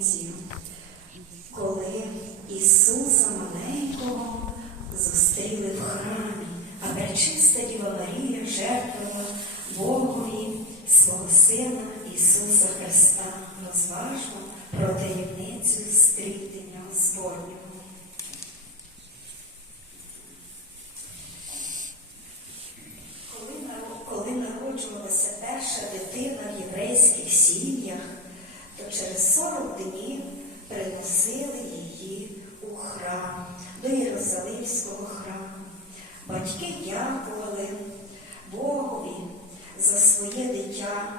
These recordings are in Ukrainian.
таємницею, коли Ісуса маленького зустріли в храмі, а пречиста Діва Марія жертвувала Богові свого Сина Ісуса Христа. Розважмо про таємницю стрітення Господнього. Коли, народжувалася перша дитина в єврейських сім'ях, то через 40 днів приносили її у храм, до Єрусалимського храму. Батьки дякували Богові за своє дитя.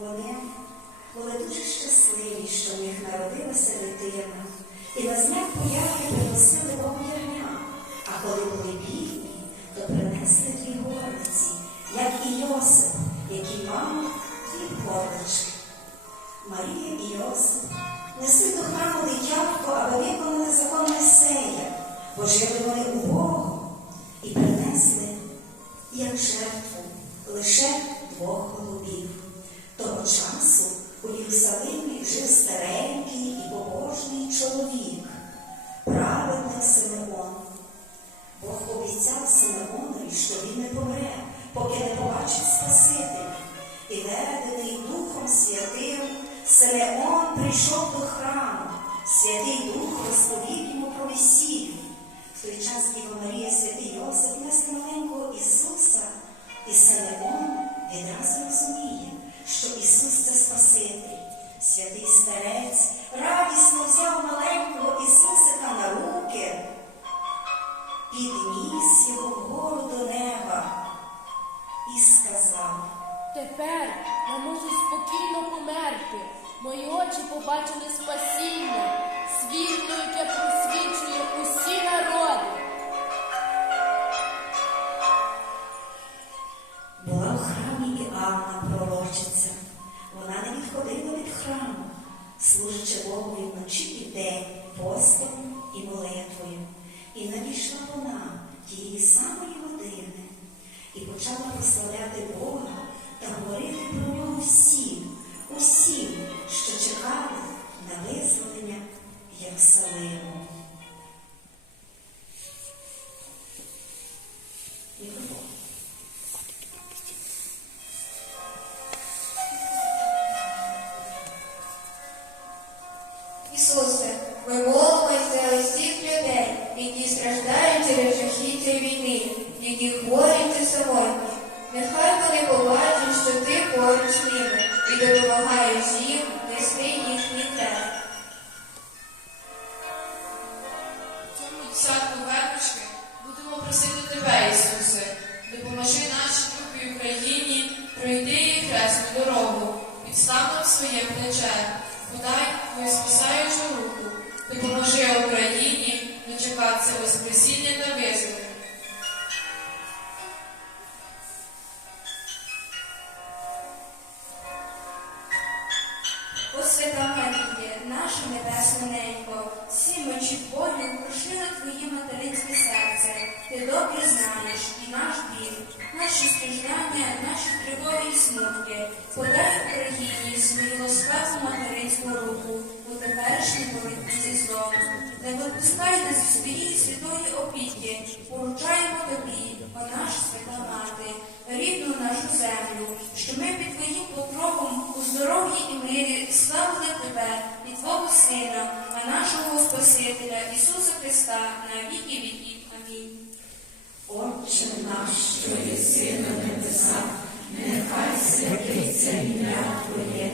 Вони були дуже щасливі, що в них народилася дитина, і на знак появи приносили Богу ягня. А коли були бідні, то принесли дві горлиці, як і Йосип, який мав дві горлички. Марія несли до храму дитятко, аби виконали закон Месея, бо жили вони у Богу і принесли як жертву лише двох голубів. Того часу у Єрусалимі жив старенький і побожний чоловік, праведний Симеон. Бог обіцяв Симеонові, що він не помре, поки не побачить Спасителя. Час Діва Марія Святий Йосип несли маленького Ісуса, і Симеон відразу розуміє, що Ісус це Спаситель. Святий старець радісно взяв маленького Ісусика на руки підніс його вгору до неба і сказав, Тепер я можу спокійно померти. Мої очі побачили спасіння, Анна пророчиця. Вона не відходила від храму, служачи Богу і вночі і день, постом і молитвою. І надійшла вона тієї самої години і почала прославляти Бога та говорити про нього всім, Ісусе, ми молимось за усіх людей, які страждають через жахіття війни, які хворі чи самотні. Нехай вони побачать, що ти поруч ними і допомагаєш їм нести їхній хрест. цьому десятку вервички будемо просити тебе, Ісусе, допоможи нашій любій Україні пройти її хресну дорогу, підстав нам своє плече, подай твою спасаючу руку, допоможи Україні дочекатися Воскресіння та визволення. О свята наша небесна всі мочі болю крушили твоє серце. Ти добре знаєш і наш Не випускай нас з своєї святої опіки, поручаємо тобі, о наша свята мати, рідну нашу землю, що ми під твоїм покровом у здоров'ї і мирі славили тебе і Твого Сина, а нашого Спасителя Ісуса Христа на віки віків. Амінь. Отче наш, що єси на небесах, нехай святиться ім'я Твоє,